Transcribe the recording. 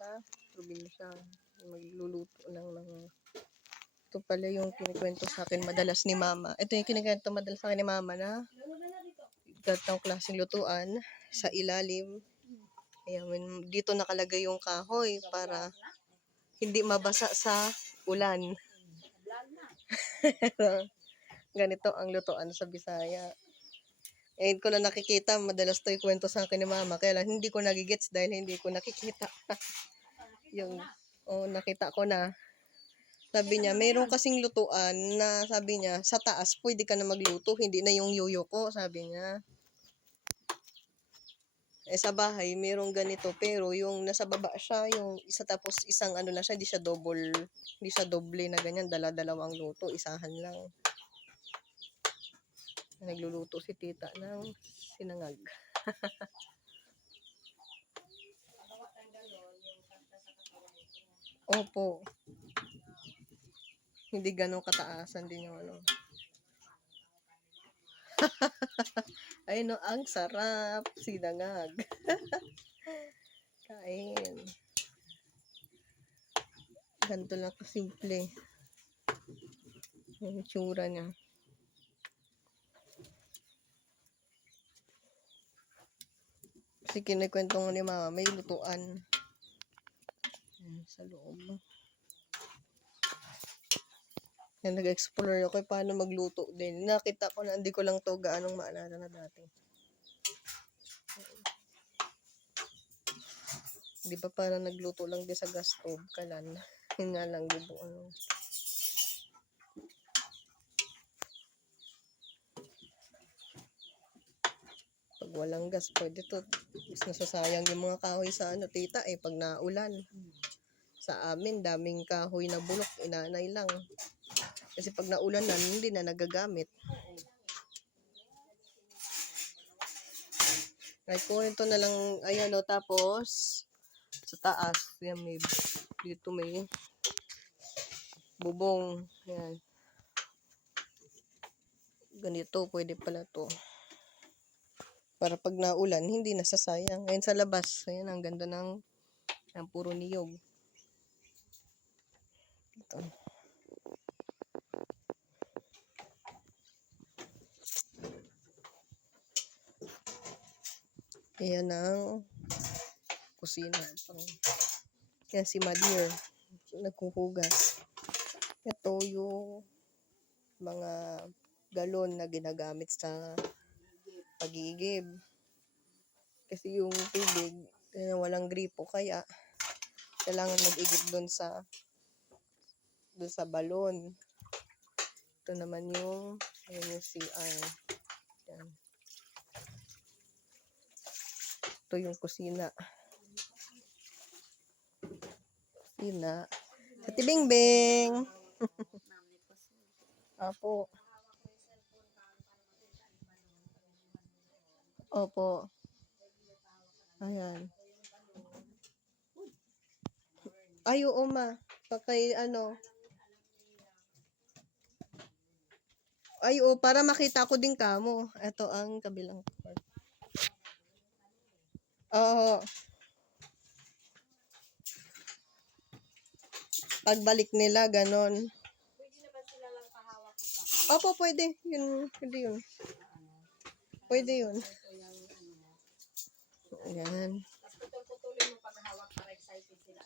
sa probinsya. Magluluto ng mga... Ito pala yung kinikwento sa akin madalas ni Mama. Ito yung kinikwento madalas sa akin ni Mama na gatang klaseng lutuan sa ilalim. Ayan, dito nakalagay yung kahoy para hindi mabasa sa ulan. Ganito ang lutuan sa Bisaya. Ngayon ko na nakikita, madalas to yung kwento sa akin ni Mama. Kaya lang hindi ko nagigets dahil hindi ko nakikita. Nakita ko na. Sabi niya, mayroon kasing lutuan na sabi niya, sa taas pwede ka na magluto, hindi na yung yoyo ko, sabi niya. Sa bahay, mayroong ganito, pero yung nasa baba siya, yung isa tapos isang ano na siya, hindi siya doble na ganyan, dala-dalawang luto, isahan lang. Nagluluto si tita ng sinangag. Opo. Hindi ganun kataasan din yung ano. Ay no, ang sarap. Sinangag. Kain. Ganito lang kasimple. Yung itsura niya. Kasi kinikwento nga ni Mama, may lutuan. Sa loob. Yan, nag-explore ako paano magluto din. Nakita ko na, hindi ko lang to gaanong maalala na dati. Di ba parang nagluto lang din sa gas stove, kalan. Yun nga lang, di ba ano. Pag walang gas, pwede to. Mas nasasayang yung mga kahoy sa ano, tita, pag naulan. Sa amin, daming kahoy na bulok, inanay lang. Kasi pag naulan na, hindi na nagagamit. Right, kung ito na lang, ayan o, tapos, sa taas, yan dito may bubong. Ayan. Ganito, pwede pala to. Para pag naulan, hindi nasasayang. Ngayon sa labas, ayan, ang ganda ng puro niyog. Ito. Ayan ang kusina. Yan si Madir. Nagkuhugas. Ito yung mga galon na ginagamit sa pag-iigib. Kasi yung tubig, walang gripo. Kaya, kailangan mag-igib doon sa balon. Ito naman yung CR. Yan. Ito yung kusina. Sa Tibingbing. Apo. Opo. Ayan. Ay, oo ma. Pakay ano. Ay, oo. Para makita ko din kamo. Ito ang kabilang part. Oo. Pagbalik nila, ganon. Pwede na ba sila lang pahawak ng papel? Opo, pwede. Pwede yun. Pwede yun. Ayan.